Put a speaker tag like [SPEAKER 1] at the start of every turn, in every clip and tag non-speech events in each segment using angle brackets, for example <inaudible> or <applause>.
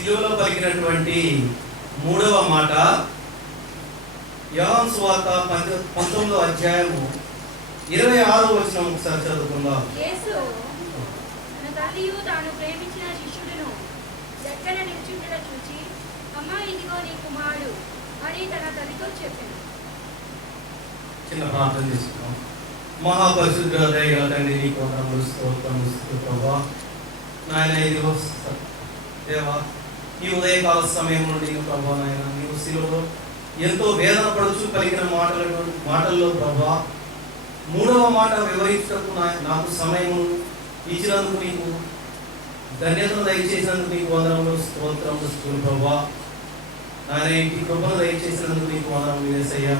[SPEAKER 1] సిలువలో పలికినటువంటి మూడవ మాట యోహన్ సువార్త పంతొమ్మిదో అధ్యాయము ఇరవై ఆరో వచ్చిన ఒకసారి చదువుకుందాం.
[SPEAKER 2] చిన్న ప్రార్థన చేసుకున్నాం మహాపరిశుద్ధ దయగల తండ్రి నీ కొండ స్తోత్రం ప్రభా. నాయన దేవా ఈ ఉదయకాల సమయంలో నీకు ప్రభా నాయన నీవు శిలువలో ఎంతో వేదన పడుచు కలిగిన మాటలు మాటల్లో ప్రభా మూడవ మాట వివరించటకు నాకు సమయము ఇచ్చినందుకు నీకు ధన్యతను దయచేసినందుకు నీకు వందనములు స్తోత్రములు స్తుతి ప్రభా. నాయన ఇంటి కృపను దయచేసినందుకు నీకు వందనములు వేసయ్యా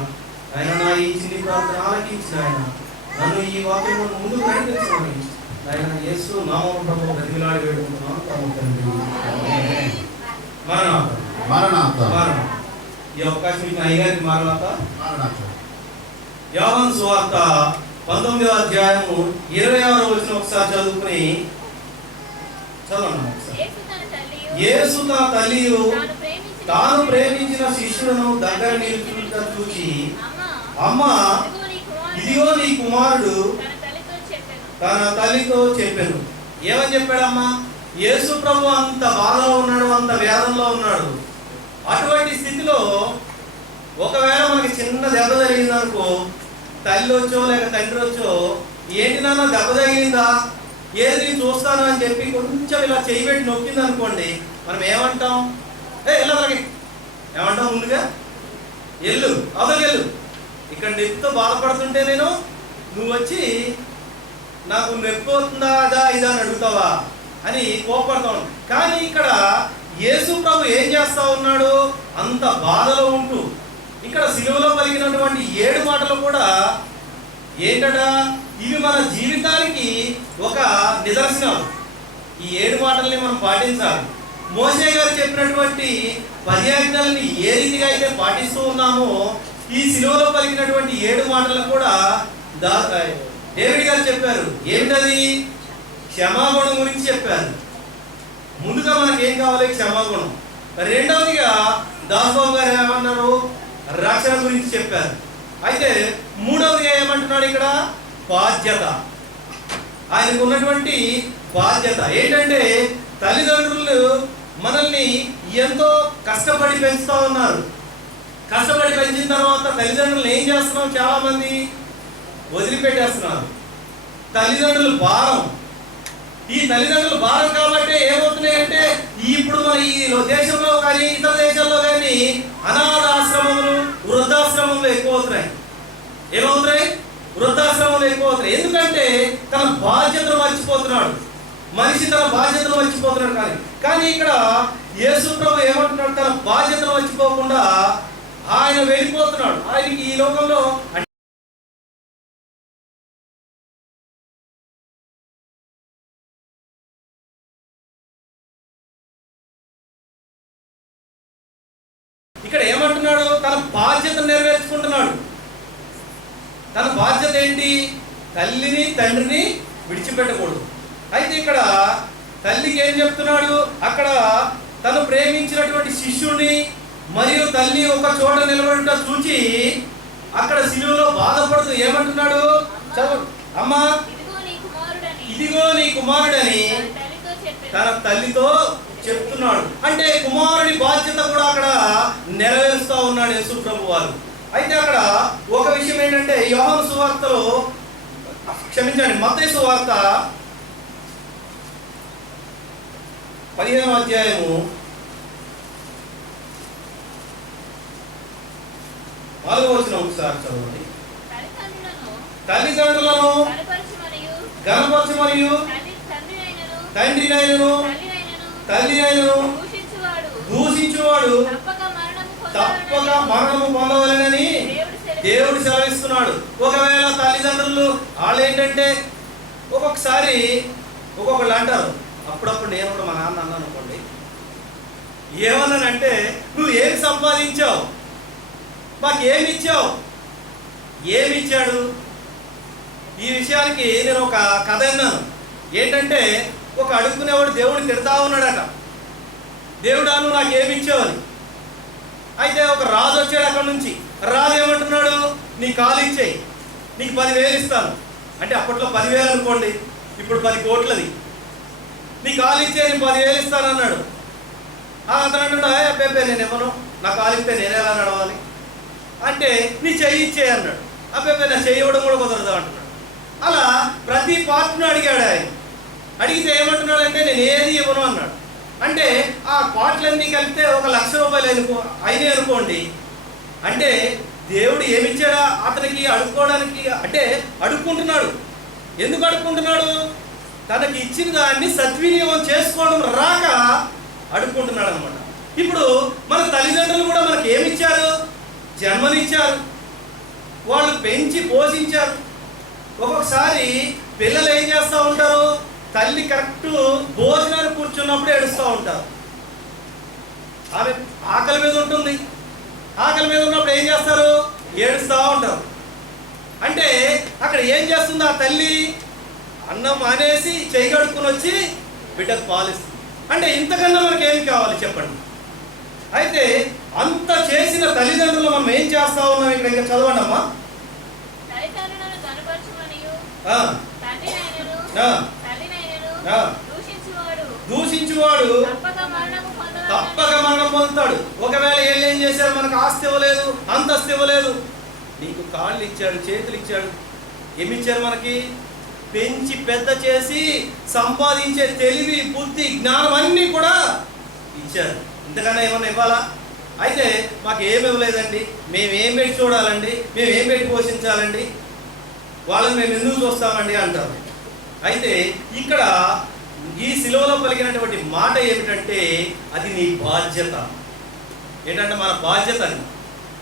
[SPEAKER 2] ఆయన నా ఈ చిన్ని ప్రార్థన ఆలకించిన ఆయన నన్ను ఈ వాక్యం ముందు నడిపించమని ఆయన యేసు నామం ప్రభు గదిలాడి వేడుకుంటున్నాను తమ తండ్రి మరణాత
[SPEAKER 3] మారనాథ
[SPEAKER 2] మరణ. ఈ అవకాశం ఇచ్చిన అయ్యారికి మరణాత
[SPEAKER 3] మారనాథ
[SPEAKER 2] యోహాను సువార్త పంతొమ్మిదవ అధ్యాయము ఇరవై ఆరో వచ్చిన ఒకసారి చదువుకుని చదవండి ఒకసారి.
[SPEAKER 1] యేసు తన తల్లియు
[SPEAKER 2] యేసు తన
[SPEAKER 1] ప్రేమించిన
[SPEAKER 2] శిష్యులను దగ్గర నిలుచుట చూచి
[SPEAKER 1] అమ్మ
[SPEAKER 2] అమ్మా
[SPEAKER 1] ఇదిగో నీ కుమారుడు.
[SPEAKER 2] నీ కుమారుడు.
[SPEAKER 1] తన తల్లితో చెప్పాను.
[SPEAKER 2] తన తల్లితో చెప్పాను. ఏమని చెప్పాడమ్మా? యేసు ప్రభు అంత బాధలో ఉన్నాడు అంత వేదంలో ఉన్నాడు. అటువంటి స్థితిలో ఒకవేళ మనకి చిన్న దెబ్బ తగిలింది అనుకో తల్లి వచ్చో లేక తండ్రి వచ్చో ఏంటి నాన్న దెబ్బ తగిలిందా? ఏది నేను చూస్తాను అని చెప్పి కొంచెం ఇలా చేయి పెట్టి నొక్కింది అనుకోండి మనం ఏమంటాం? ఏ ఇలా ఏమంటాం ముందుగా? ఎల్లు అవతలకెళ్ళు ఇక్కడ నొప్పితో బాధపడుతుంటే నేను నువ్వు వచ్చి నాకు నొప్పి అవుతుందా అదా ఇదా అని అడుగుతావా? అని కోపడతాను కానీ ఇక్కడ యేసు ప్రభు ఏం చేస్తా ఉన్నాడు? అంత బాధలో ఉంటూ ఇక్కడ సిలువలో పలికినటువంటి ఏడు మాటలు కూడా ఏంటట? ఇవి మన జీవితానికి ఒక నిదర్శనం ఈ ఏడు మాటల్ని మనం పాటించాలి. మోసే గారు చెప్పినటువంటి పర్యాజ్ఞల్ని ఏ రీతిగా అయితే పాటిస్తూ ఉన్నామో ఈ సిలువలో పలికినటువంటి ఏడు మాటలు కూడా దా డేవిడ్ గారు చెప్పారు. ఏమిటది? క్షమాగుణం గురించి చెప్పారు. ముందుగా మనకి ఏం కావాలి? క్షమాగుణం. రెండవదిగా దాసబాబు గారు ఏమన్నారు? రక్షణ గురించి చెప్పారు. అయితే మూడవదిగా ఏమంటున్నాడు ఇక్కడ? బాధ్యత. ఆయనకు ఉన్నటువంటి బాధ్యత. ఏంటంటే తల్లిదండ్రులు మనల్ని ఎంతో కష్టపడి పెంచుతా ఉన్నారు. కష్టపడి పెంచిన తర్వాత తల్లిదండ్రులు ఏం చేస్తున్నాం చాలామంది వదిలిపెట్టేస్తున్నారు. తల్లిదండ్రులు భారం. ఈ తల్లిదండ్రులు భారం కాబట్టి ఏమవుతున్నాయంటే ఇప్పుడు మరి ఈ దేశంలో కానీ ఇతర దేశాల్లో కానీ అనాథ ఆశ్రమములు వృద్ధాశ్రమములు ఎక్కువ అవుతున్నాయి ఏమవుతున్నాయి? వృద్ధాశ్రమంలో ఎక్కువ అవుతున్నాయి ఎందుకంటే తన బాధ్యతను మర్చిపోతున్నాడు. మనిషి తన బాధ్యతను మర్చిపోతున్నాడు కానీ. కానీ ఇక్కడ యేసు ప్రభు ఏమంటున్నాడు? తన బాధ్యతను మర్చిపోకుండా ఆయన వెళ్ళిపోతున్నాడు. ఆయనకి ఈ లోకంలో బాధ్యతను నెరవేర్చుకుంటున్నాడు. తన బాధ్యత ఏంటి? తల్లిని తండ్రిని విడిచిపెట్టకూడదు. అయితే ఇక్కడ తల్లికి ఏం చెప్తున్నాడు? అక్కడ తను ప్రేమించినటువంటి శిష్యుని మరియు తల్లి ఒక చోట నిలబడుట చూచి అక్కడ సిలువలో బాధపడుతూ ఏమంటున్నాడు? చదువు. అమ్మా
[SPEAKER 1] ఇదిగో నీ కుమారుడని. తన తల్లితో
[SPEAKER 2] చెప్తున్నాడు. అంటే కుమారుడి బాధ్యత కూడా అక్కడ నెరవేరుస్తూ ఉన్నాడు యేసు ప్రభు వారు. అయితే అక్కడ ఒక విషయం ఏంటంటే యోహాను సువార్తలో క్షమించండి మత్తయి సువార్త పదిహేనవ అధ్యాయము నాలుగో వచ్చిన ఒకసారి చదవండి.
[SPEAKER 1] తల్లిదండ్రులను
[SPEAKER 2] గణపరచు మరియు
[SPEAKER 1] తండ్రినైనను తల్లినైనను
[SPEAKER 2] తల్లి అయినను
[SPEAKER 1] దూషించువాడు. తప్పక మరణము
[SPEAKER 2] పొందవలెనని
[SPEAKER 1] దేవుడు సెలవు-
[SPEAKER 2] దేవుడు సెలవిస్తున్నాడు. ఒకవేళ తల్లిదండ్రులు వాళ్ళు ఏంటంటే ఒక్కొక్కసారి ఒక్కొక్కళ్ళు అంటారు. అప్పుడప్పుడు నేను కూడా మా నాన్న అన్నాను అనుకోండి. ఏమన్నానంటే నువ్వు ఏమి సంపాదించావు? మాకు ఏమి ఇచ్చావు? ఏమి ఇచ్చాడు? ఈ విషయానికి నేను ఒక కథ విన్నాను. ఏంటంటే ఒక అడుగుకునేవాడు దేవుడిని తిడతా ఉన్నాడట. దేవుడా నువ్వు నాకు ఏమి ఇచ్చావని అయితే ఒక రాజు వచ్చాడు అక్కడ నుంచి. రాజు ఏమంటున్నాడు? నీ కాలు ఇచ్చేయి. నీకు పదివేలు ఇస్తాను. అంటే అప్పట్లో పదివేలు అనుకోండి. ఇప్పుడు పది కోట్లది. నీ కాలు ఇచ్చే నేను పదివేలు ఇస్తాను అన్నాడు. అతను అంటాడు నేను ఇవ్వను. నా కాలు ఇస్తే నేను ఎలా నడవాలి? అంటే నీ చెయ్యి ఇచ్చే అన్నాడు. అబ్బాయి నా చెయ్యి ఇవ్వడం కూడా కుదరదు అంటున్నాడు. అలా ప్రతి పార్ట్ను అడిగాడు ఆయన. అడిగితే ఏమంటున్నాడు అంటే నేను ఏది ఇవ్వను అన్నాడు. అంటే ఆ పాటలన్నీ కలిపితే ఒక లక్ష రూపాయలు అనుకో అయినాయి అనుకోండి. అంటే దేవుడు ఏమిచ్చాడా అతనికి అడుక్కోవడానికి? అంటే అడుక్కుంటున్నాడు. ఎందుకు అడుక్కుంటున్నాడు? తనకి ఇచ్చిన దాన్ని సద్వినియోగం చేసుకోవడం రాక అడుక్కుంటున్నాడు అనమాట ఇప్పుడు మన తల్లిదండ్రులు కూడా మనకి ఏమిచ్చారు? జన్మనిచ్చారు. వాళ్ళు పెంచి పోషించారు. ఒక్కొక్కసారి పిల్లలు ఏం చేస్తూ ఉంటారు? తల్లి కరెక్ట్ భోజనాన్ని కూర్చున్నప్పుడు ఏడుస్తూ ఉంటారు. ఆమె ఆకలి మీద ఉంటుంది. ఆకలి మీద ఉన్నప్పుడు ఏం చేస్తారు? ఏడుస్తూ ఉంటారు. అంటే అక్కడ ఏం చేస్తుంది? ఆ తల్లి అన్నం మానేసి చేయి కడుక్కుని వచ్చి బిడ్డకు పాలిస్తుంది అంటే ఇంతకన్నా మనకి ఏం కావాలి చెప్పండి? అయితే అంత చేసిన తల్లిదండ్రులు మనం ఏం చేస్తా ఉన్నాం ఇక్కడ? ఇంకా చదవండి అమ్మా.
[SPEAKER 3] దూషించువాడు. తప్పక
[SPEAKER 2] మరణం పొందుతాడు. ఒకవేళ వీళ్ళు ఏం చేశారు మనకు ఆస్తి ఇవ్వలేదు అంతస్తు ఇవ్వలేదు. నీకు కాళ్ళు ఇచ్చాడు చేతులు ఇచ్చాడు. ఏమిచ్చారు మనకి? పెంచి పెద్ద చేసి సంపాదించే తెలివి బుద్ధి జ్ఞానం అన్నీ కూడా ఇచ్చారు. ఇంతకన్నా ఏమన్నా ఇవ్వాలా? అయితే మాకు ఏమి ఇవ్వలేదండి. మేము ఏం పెట్టి చూడాలండి? మేము ఏం పెట్టి పోషించాలండి? వాళ్ళని మేము ఎందుకు చూస్తామండి అంటారు. అయితే ఇక్కడ ఈ శిలువలో పలికినటువంటి మాట ఏమిటంటే అది నీ బాధ్యత. ఏంటంటే మన బాధ్యత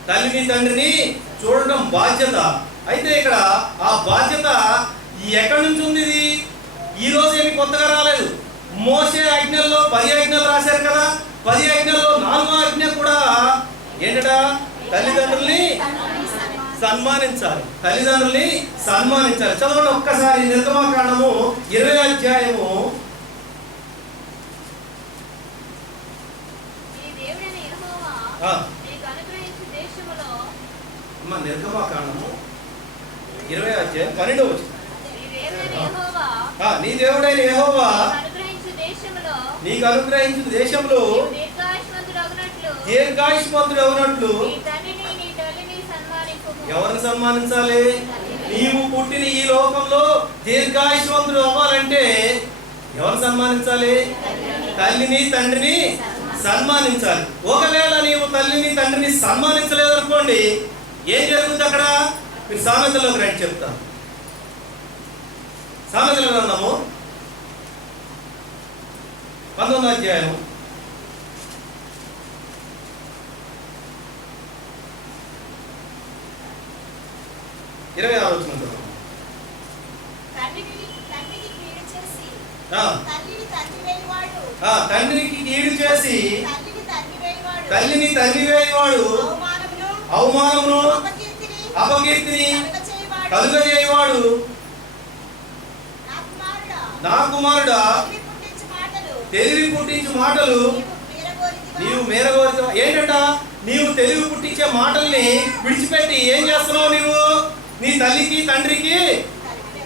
[SPEAKER 2] తల్లిని తండ్రిని చూడడం బాధ్యత. అయితే ఇక్కడ ఆ బాధ్యత ఈ ఎక్కడి నుంచి ఉంది ఇది? ఈరోజు ఏమి కొత్తగా రాలేదు. మోసే ఆజ్ఞల్లో పది ఆజ్ఞలు రాశారు కదా. పది ఆజ్ఞల్లో నాలుగో ఆజ్ఞ కూడా ఏంటట? తల్లిదండ్రుల్ని సన్మానించాలి. తల్లిదండ్రుల్ని సన్మానించాలి. చదవండి ఒక్కసారి నిర్గమాకాండము ఇరవై అధ్యాయము. అమ్మ నిర్గమాకాండము ఇరవై అధ్యాయం పన్నెండు వచ్చిన
[SPEAKER 3] నీ దేవుడైన యెహోవా నీకు
[SPEAKER 2] అనుగ్రహించిన దేశంలో దీర్ఘాయుష్మంతుడు అవునట్లు
[SPEAKER 3] నీ తండ్రిని నీ తల్లిని సన్మానింపుము
[SPEAKER 2] ఎవరిని సన్మానించాలి? నీవు పుట్టిన ఈ లోకంలో దీర్ఘాయుష్మంతుడు అవ్వాలంటే ఎవరిని సన్మానించాలి? తల్లిని తండ్రిని సన్మానించాలి. ఒకవేళ నీవు తల్లిని తండ్రిని సన్మానించలేదు అనుకోండి ఏం జరుగుతుంది అక్కడ? మీరు సామెతలోకి రండి చెప్తా సామెతలో ఉన్నాము? పంతొమ్మిదో అధ్యాయం ఇరవై ఆరు వచ్చిన
[SPEAKER 4] తండ్రికి కీడు చేసి తల్లిని అవమానమును
[SPEAKER 2] అవమానమును
[SPEAKER 4] అపకీర్తిని
[SPEAKER 2] కలుగజేయవాడు.
[SPEAKER 4] నా కుమారుడా. తెలివి పుట్టించు మాటలు. నీవు? మేరగోరుతావు?
[SPEAKER 2] ఏంటంట? నీవు తెలివి పుట్టించే మాటల్ని విడిచిపెట్టి ఏం చేస్తున్నావు నీవు? నీ తల్లికి తండ్రికి
[SPEAKER 4] తలిపి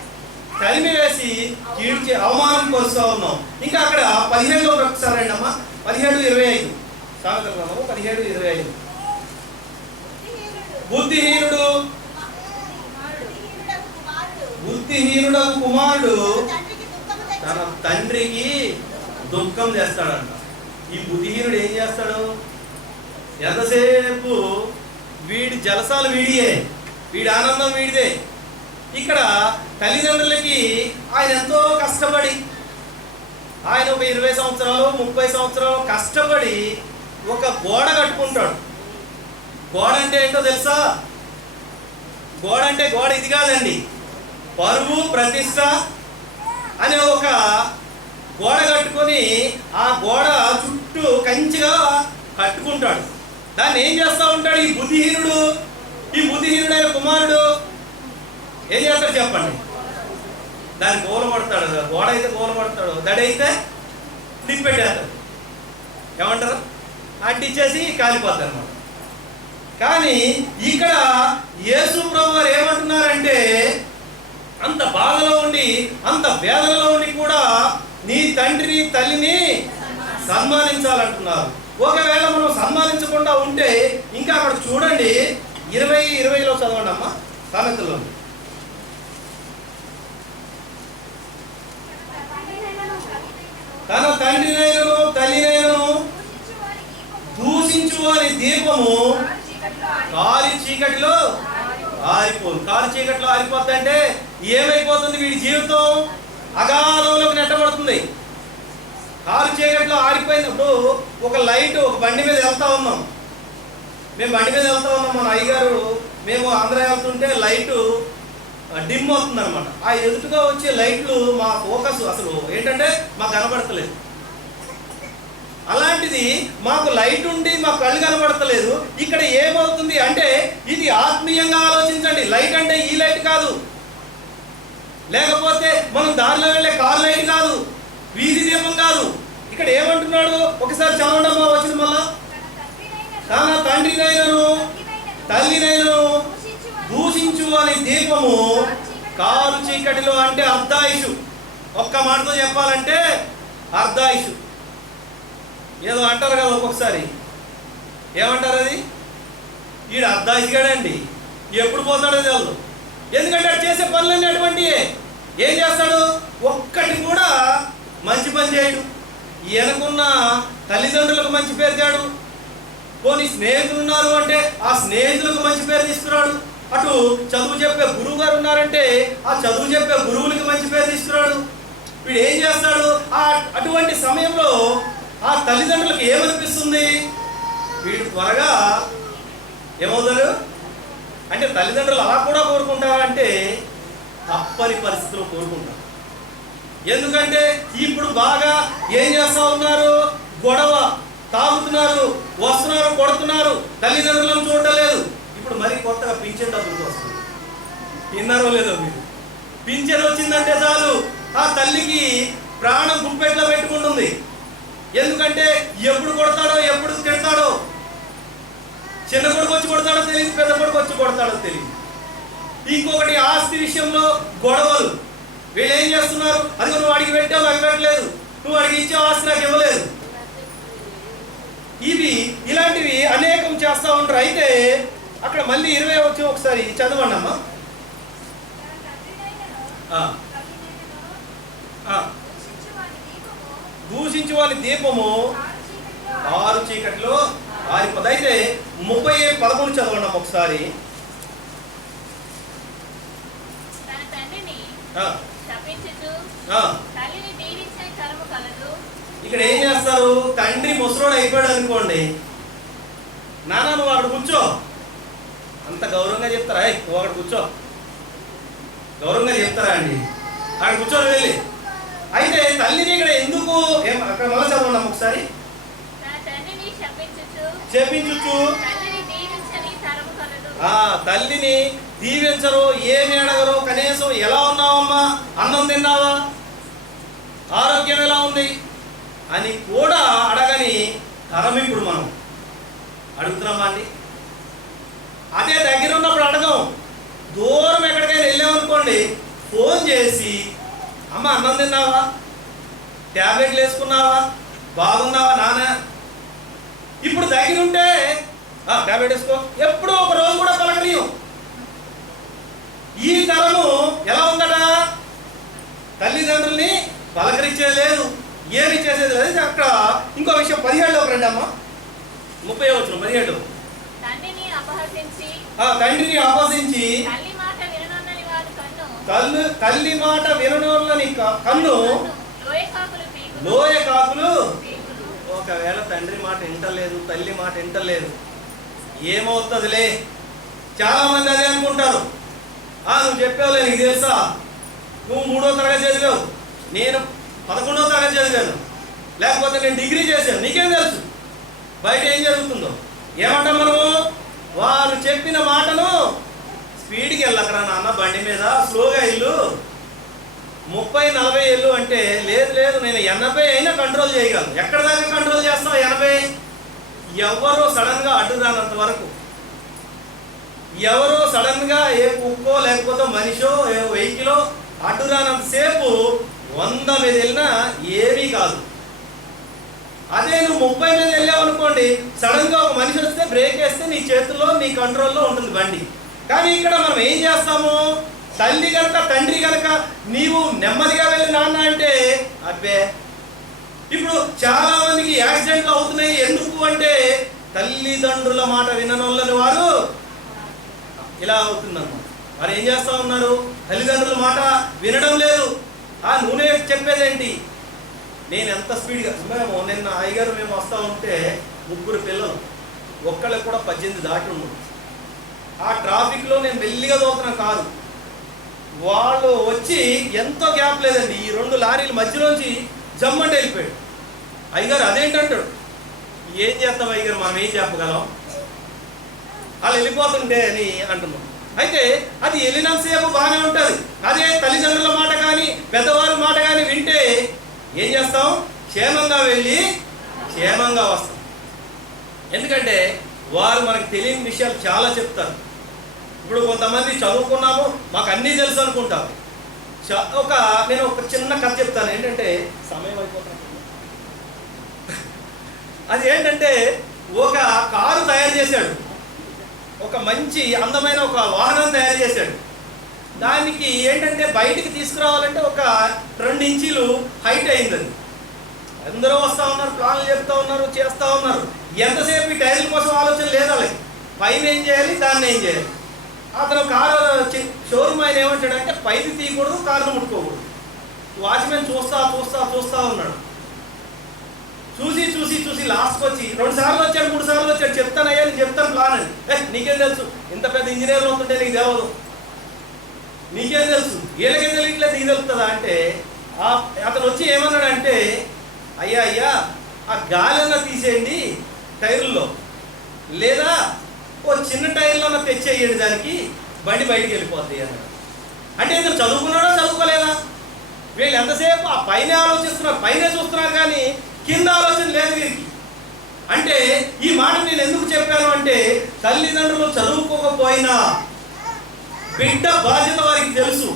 [SPEAKER 2] కలిమి వేసి కీడ్చే అవమానం పరుస్తూ ఉన్నాం ఇంకా అక్కడ పదిహేడులో ఒకసారి రండి అమ్మా పదిహేడు ఇరవై ఐదు. సాగుతున్నాము పదిహేడు ఇరవై ఐదు.
[SPEAKER 4] బుద్ధిహీనుడు
[SPEAKER 2] బుద్ధిహీనుడు
[SPEAKER 4] బుద్ధిహీనుడకు కుమారుడు
[SPEAKER 2] బుద్ధిహీనుడు కుమారుడు తన తండ్రికి దుఃఖం చేస్తాడంట. ఈ బుద్ధిహీనుడు ఏం చేస్తాడు? ఎంతసేపు వీడి జలసాలు వీడియే. వీడి ఆనందం వీడిదే. ఇక్కడ తల్లిదండ్రులకి ఆయన ఎంతో కష్టపడి ఆయన ఒక ఇరవై సంవత్సరాలు ముప్పై సంవత్సరాలు కష్టపడి ఒక గోడ కట్టుకుంటాడు. గోడ అంటే ఏంటో తెలుసా? గోడ అంటే గోడ ఇది కాదండి. పరువు ప్రతిష్ట అనే ఒక గోడ కట్టుకొని ఆ గోడ చుట్టూ కంచిగా కట్టుకుంటాడు. దాన్ని ఏం చేస్తూ ఉంటాడు ఈ బుద్ధిహీనుడు? ఈ బుద్ధిహీనుడైన కుమారుడు ఏం చేస్తాడు చెప్పండి? దాన్ని గోలపడతాడు గోడ అయితే గోలపడతాడు దడైతే నిప్పెట్టేస్తాడు ఏమంటారు? అంటించేసి కాలిపోతారు అనమాట కానీ ఇక్కడ యేసు ప్రభు వారు ఏమంటున్నారంటే అంత బాధలో ఉండి అంత వేదనలో ఉండి కూడా నీ తండ్రి తల్లిని సన్మానించాలంటున్నారు. ఒకవేళ మనం సన్మానించకుండా ఉంటే ఇంకా అక్కడ చూడండి ఇరవై ఇరవైలో చదవండి అమ్మా. సామెతల్లో. తన తండ్రినైనను తల్లినైనను దూషించు వారి దీపము కాలి చీకటిలో ఆరిపోదు కాలి చీకటిలో ఆరిపోతుందంటే ఏమైపోతుంది వీడి జీవితం? అగాధంలోకి నెట్టబడుతుంది. కాలు చీకట్లో ఆరిపోయినప్పుడు ఒక లైట్ ఒక బండి మీద వెళ్తా ఉన్నాం. మేము బండి మీద వెళ్తా ఉన్నాం మన అయ్యగారు మేము ఆంధ్ర వెళ్తుంటే లైట్ డిమ్ అవుతుంది అనమాట ఆ ఎదురుగా వచ్చే లైట్లు మా ఫోకస్ అసలు ఏంటంటే మాకు కనబడతలేదు. అలాంటిది మాకు లైట్ ఉండి మాకు కళ్ళు కనబడతలేదు. ఇక్కడ ఏమవుతుంది అంటే ఇది ఆత్మీయంగా ఆలోచించండి. లైట్ అంటే ఈ లైట్ కాదు. లేకపోతే మనం దారిలో వెళ్ళే కార్ లైట్ కాదు. వీధి దీపం కాదు. ఇక్కడ ఏమంటున్నాడు? ఒకసారి చదవడమ్మా వచ్చింది మళ్ళా. తన తండ్రినైనను తల్లినైనను దూషించు అనే దీపము కారు చీకటిలో అంటే అర్ధాయుషు. ఒక్క మాటతో చెప్పాలంటే అర్ధాయుషు. ఏదో అంటారు కదా ఒక్కొక్కసారి. ఏమంటారు అది? వీడు అర్ధాయుషుగాడండి ఎప్పుడు పోతాడో తెలియదు ఎందుకంటే అటు చేసే పనులన్నీ అటువంటివి ఏం చేస్తాడు? ఒక్కటి కూడా మంచి పని చేయడు. ఈయనకున్న తల్లిదండ్రులకు మంచి పేరు తేడు. పోనీ స్నేహితులు ఉన్నారు అంటే ఆ స్నేహితులకు మంచి పేరు తీసుకురాడు అటు చదువు చెప్పే గురువు గారు ఉన్నారంటే ఆ చదువు చెప్పే గురువులకి మంచి పేరు తీసుకురాడు వీడు ఏం చేస్తాడు? ఆ అటువంటి సమయంలో ఆ తల్లిదండ్రులకు ఏమనిపిస్తుంది? వీడు త్వరగా ఏమవుతాడు? అంటే తల్లిదండ్రులు అలా కూడా కోరుకుంటారా అంటే తప్పని పరిస్థితులు కోరుకుంటారు. ఎందుకంటే ఇప్పుడు బాగా ఏం చేస్తా ఉన్నారు? గొడవ తాగుతున్నారు వస్తున్నారు కొడుతున్నారు తల్లిదండ్రులను చూడటం లేదు ఇప్పుడు మరి కొత్తగా పింఛన్ డబ్బులు వస్తుంది విన్నారో లేదో మీరు? పింఛన్ వచ్చిందంటే చాలు. ఆ తల్లికి ప్రాణం గుప్పెట్లో పెట్టుకుంటుంది. ఎందుకంటే ఎప్పుడు కొడతాడో ఎప్పుడు తిడతాడో? చిన్న కొడుకు వచ్చి కొడతాడో తెలియదు పెద్ద కొడుకు వచ్చి కొడతాడో తెలియదు. ఇంకొకటి ఆస్తి విషయంలో గొడవలు. వీళ్ళు ఏం చేస్తున్నారు? అది నువ్వు వాడికి పెట్టావు నాకు పెట్టలేదు. నువ్వు అడిగి ఇచ్చావు ఆస్తి నాకు ఇవ్వలేదు. ఇవి ఇలాంటివి అనేకం చేస్తూ ఉంటారు అయితే అక్కడ మళ్ళీ ఇరవై వచ్చి ఒకసారి చదవండి అమ్మా. ఆ, ఆ. దూషించు వారి దీపము ఆరు చీకట్లో ఆరిపోదు. అయితే ముప్పై పదకొండు చదవండి అమ్మా ఒకసారి.
[SPEAKER 3] తల్లిని
[SPEAKER 2] ఇక్కడ ఏం చేస్తారు? తండ్రి ముసలోడు అయిపోయాడు అనుకోండి. నాన్న నువ్వు అక్కడ కూర్చో. అంత గౌరవంగా చెప్తారా? "ఏయ్, నువ్వు అక్కడ కూర్చో. గౌరవంగా చెప్తారా అండి? అక్కడ కూర్చోని వెళ్ళి. అయితే తల్లిని ఇక్కడ ఎందుకు అక్కడ మళ్ళీ చదవండి ఒకసారి? చెప్పించు
[SPEAKER 3] తల్లిని
[SPEAKER 2] దీవించరు ఏమి అడగరు కనీసం ఎలా ఉన్నావమ్మా? అన్నం తిన్నావా? ఆరోగ్యం ఎలా ఉంది? అని కూడా అడగని తరం ఇప్పుడు మనం. అడుగుతున్నామా అండి? అదే దగ్గర ఉన్నప్పుడు అడగం. దూరం ఎక్కడికైనా వెళ్ళామనుకోండి ఫోన్ చేసి అమ్మ అన్నం తిన్నావా? ట్యాబ్లెట్లు వేసుకున్నావా? బాగున్నావా నాన్న? ఇప్పుడు దగ్గర ఉంటే "ఆ, ట్యాబ్లెట్ వేసుకో. ఎప్పుడో ఒక రోజు కూడా పలకనీయం ఈ తరము ఎలా ఉందట? తల్లిదండ్రుల్ని పలకరించేది లేదు. ఏమి చేసేది లేదు అక్కడ ఇంకో విషయం. పదిహేడులోకి రండి అమ్మ ముప్పై వచ్చిన పదిహేడు.
[SPEAKER 3] తండ్రిని అపహసించి
[SPEAKER 2] ఆ తండ్రిని ఆపాదించి
[SPEAKER 3] తల్లి మాట
[SPEAKER 2] విననోళ్ళని కన్ను.
[SPEAKER 3] లోయ కాకులు
[SPEAKER 2] ఒకవేళ తండ్రి మాట వింటలేదు తల్లి మాట వింటలేదు ఏమవుతుందిలే? చాలా మంది అదే అనుకుంటారు. ఆ నువ్వు చెప్పావులే నీకు తెలుసా? నువ్వు మూడో తరగతి చదివావు. నేను పదకొండో తరగతి చదివాను. లేకపోతే నేను డిగ్రీ చేశాను. నీకేం తెలుసు? బయట ఏం జరుగుతుందో? ఏమంటాం మనము? వారు చెప్పిన మాటను స్పీడ్కి వెళ్ళకరా నాన్న బండి మీద. స్లోగా ఇల్లు ముప్పై నలభై ఏళ్ళు అంటే లేదు లేదు నేను ఎనభై అయినా కంట్రోల్ చేయగలను. ఎక్కడ దాకా కంట్రోల్ చేస్తావు ఎనభై? ఎవరో సడన్గా అడ్డు రానంత వరకు. ఎవరో సడన్గా ఏ కుక్కో లేకపోతే మనిషో ఏ వెహికలో అడ్డు రానంతసేపు వంద మీద వెళ్ళినా ఏమీ కాదు. అదే నువ్వు ముప్పై మీద వెళ్ళావు అనుకోండి సడన్గా ఒక మనిషి వస్తే బ్రేక్ వేస్తే నీ చేతుల్లో నీ కంట్రోల్లో ఉంటుంది బండి. కానీ ఇక్కడ మనం ఏం చేస్తాము? తల్లి కనుక తండ్రి కనుక నీవు నెమ్మదిగా వెళ్ళి నాన్న అంటే అబ్బే! ఇప్పుడు చాలా మందికి యాక్సిడెంట్లు అవుతున్నాయి. ఎందుకు అంటే తల్లిదండ్రుల మాట విననొల్లని వారు ఇలా అవుతుందన్నమాట. వారు ఏం చేస్తా ఉన్నారు? తల్లిదండ్రుల మాట వినడం లేదు. ఆ నూనె చెప్పేదేంటి? నేను ఎంత స్పీడ్గా మేము నిన్న అయ్యగారు మేము వస్తూ ఉంటే ముగ్గురు పిల్లలు ఒక్కళ్ళకి కూడా పద్దెనిమిది దాటి ఉన్నారు. ఆ ట్రాఫిక్లో నేను మెల్లిగా తోలుతున్న కారు. వాళ్ళు వచ్చి ఎంతో గ్యాప్ లేదండి. ఈ రెండు లారీల మధ్యలోంచి జమ్మంటే వెళ్ళిపోయాడు అయ్యగారు అదేంటంటాడు? ఏం చేస్తాం అయ్యగారు? మనం ఏం చెప్పగలం? వాళ్ళు వెళ్ళిపోతుంటే అని అంటున్నాం అయితే అది వెళ్ళినంతసేపు బాగానే ఉంటుంది. అదే తల్లిదండ్రుల మాట కానీ పెద్దవారి మాట కానీ వింటే ఏం చేస్తాం? క్షేమంగా వెళ్ళి క్షేమంగా వస్తాం. ఎందుకంటే వారు మనకు తెలియని విషయాలు చాలా చెప్తారు. ఇప్పుడు కొంతమంది చదువుకున్నాము మాకు అన్నీ తెలుసు అనుకుంటాము చ- ఒక నేను ఒక చిన్న కథ చెప్తాను. ఏంటంటే సమయం అయిపోతుంది. <laughs> అది ఏంటంటే ఒక కారు తయారు చేశాడు. ఒక మంచి అందమైన ఒక వాహనం తయారు చేశాడు. దానికి ఏంటంటే బయటికి తీసుకురావాలంటే ఒక రెండు ఇంచీలు హైట్ అయిందని అందరూ వస్తూ ఉన్నారు ప్లాన్లు చెప్తా ఉన్నారు చేస్తూ ఉన్నారు. ఎంతసేపు ఈ టైర్ల కోసం ఆలోచన లేదా పైన ఏం చేయాలి దాన్ని ఏం చేయాలి? అతను కారు షోరూమ్ ఆయన ఏమంటాడంటే పైకి తీయకూడదు కారును ముట్టుకోకూడదు. వాచ్మెన్ చూస్తా చూస్తా చూస్తా ఉన్నాడు. చూసి చూసి చూసి లాస్ట్కి వచ్చి రెండు సార్లు వచ్చాడు మూడు సార్లు వచ్చాడు చెప్తానయ్యా నేను చెప్తాను ప్లాన్ అని ఏ నీకేం తెలుసు? ఇంత పెద్ద ఇంజనీర్లు అవుతుంటే నీకు తెలియదు నీకేం తెలుసు? వీళ్ళకేం తెలియట్లేదు నీకు తెలుస్తుందా అంటే అతను వచ్చి ఏమన్నాడంటే అయ్యా అయ్యా ఆ గాలన్న తీసేయండి టైర్లలో లేదా ఓ చిన్న టైర్లో తెచ్చేయండి దానికి బండి బయటికి వెళ్ళిపోద్ది అన్నాడు. అంటే ఇతను చదువుకున్నాడా చదువుకోలేదా? వీళ్ళు ఎంతసేపు ఆ పైన ఆలోచిస్తున్నారు పైన చూస్తున్నారు కానీ కింద ఆలోచన లేదు వీరికి. అంటే ఈ మాట నేను ఎందుకు చెప్పాను అంటే తల్లిదండ్రులు చదువుకోకపోయినా బిడ్డ బాధ్యత వారికి తెలుసు.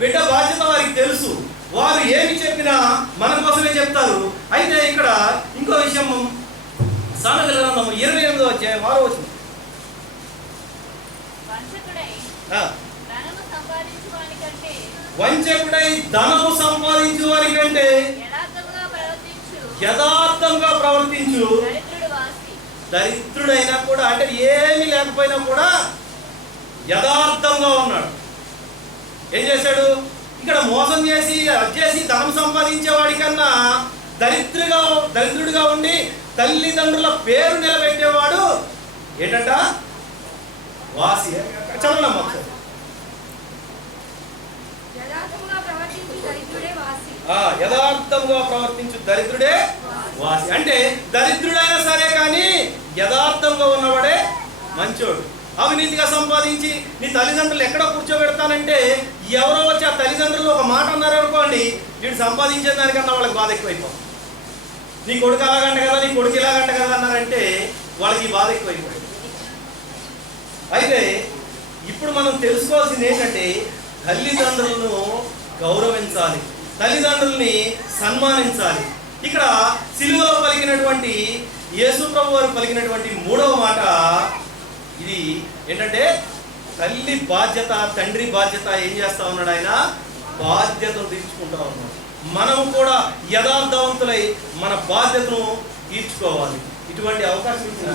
[SPEAKER 2] బిడ్డ బాధ్యత వారికి తెలుసు. వారు ఏమి చెప్పినా మన కోసమే చెప్తారు. అయితే ఇక్కడ ఇంకో విషయం సామెతల గ్రంథం ఇరవై ఎనిమిదో అధ్యాయం ఆరో వచ్చింది
[SPEAKER 3] వంచకుడై ధనము
[SPEAKER 2] సంపాదించు వారి కంటే యథార్థంగా ప్రవర్తించు. దరిద్రుడైనా కూడా అంటే ఏమీ లేకపోయినా కూడా యథార్థంగా ఉన్నాడు. ఏం చేశాడు? ఇక్కడ మోసం చేసి చేసి ధనం సంపాదించే వాడికన్నా దరిద్రుగా దరిద్రుడిగా ఉండి తల్లిదండ్రుల పేరు నిలబెట్టేవాడు ఏంటంట? వాసి. ఆ, యథార్థంగా ప్రవర్తించు దరిద్రుడే వాసి. అంటే దరిద్రుడైనా సరే కానీ యథార్థంగా ఉన్నవాడే మంచోడు. అవినీతిగా సంపాదించి నీ తల్లిదండ్రులు ఎక్కడ కూర్చోబెడతానంటే ఎవరో వచ్చి ఆ తల్లిదండ్రులు ఒక మాట అన్నారనుకోండి వీడు సంపాదించే దానికన్నా వాళ్ళకి బాధ ఎక్కువైపోతుంది. నీ కొడుకు అలాగంట కదా నీ కొడుకు ఇలాగంట కదా అన్నారంటే వాళ్ళకి బాధ ఎక్కువైపోయింది. అయితే ఇప్పుడు మనం తెలుసుకోవాల్సింది ఏంటంటే తల్లిదండ్రులను గౌరవించాలి. తల్లిదండ్రుల్ని సన్మానించాలి. ఇక్కడ సిలువలో పలికినటువంటి యేసు ప్రభు వారు పలికినటువంటి మూడవ మాట ఇది ఏంటంటే తల్లి బాధ్యత తండ్రి బాధ్యత ఏం చేస్తా ఉన్నాడు ఆయన? బాధ్యతను తీర్చుకుంటా ఉన్నాడు. మనం కూడా యథార్థవంతులై మన బాధ్యతను తీర్చుకోవాలి. ఇటువంటి అవకాశం ఇచ్చిన